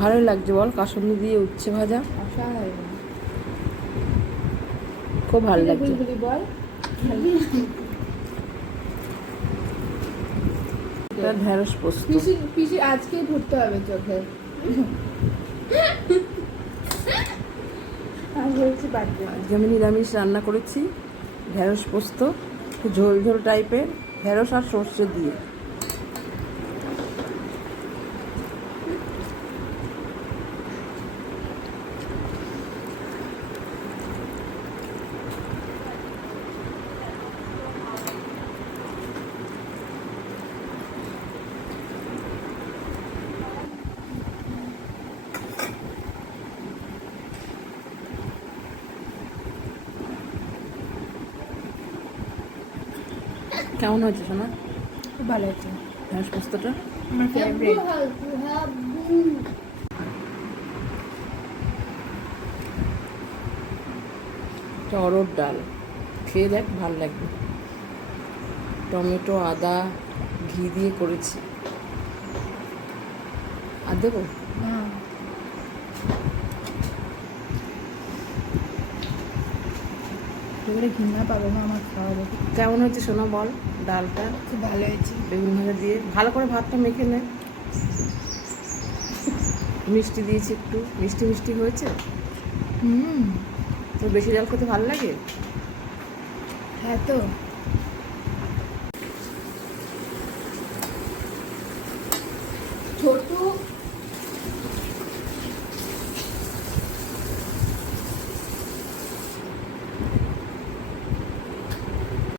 ভালোই লাগছে বল, কাসুন্দি দিয়ে উচ্ছে ভাজা খুব ভালো লাগছে। বল ঢেঁড়স পোস্ত পিসি আজকে ঘুরতে হবে চোখে। আজকে আমি নিরামিষ রান্না করেছি, ঢেঁড়স পোস্ত, একটু ঝোল ঝোল টাইপের, ঢেঁড়স আর সর্ষে দিয়ে। কেমন হয়েছে সোনা? খুব ভালো হয়েছে ঢেঁড়স পোস্তটা। আমার ফেভারিট। অরহর ডাল খেয়ে দেখ, ভালো লাগবে। টমেটো, আদা, ঘি দিয়ে করেছি। আর দেবো? ঘৃণা পাবো না আমার খাওয়া দেখে। কেমন হয়েছে সোনা বল? ডালটা খুব ভালো হয়েছে। বেগুন ভাজা দিয়ে ভালো করে ভাতটা মেখে নে। মিষ্টি দিয়েছি একটু, মিষ্টি মিষ্টি হয়েছে। হুম, তো বেশি ডাল খেতে ভালো লাগে। হ্যাঁ তো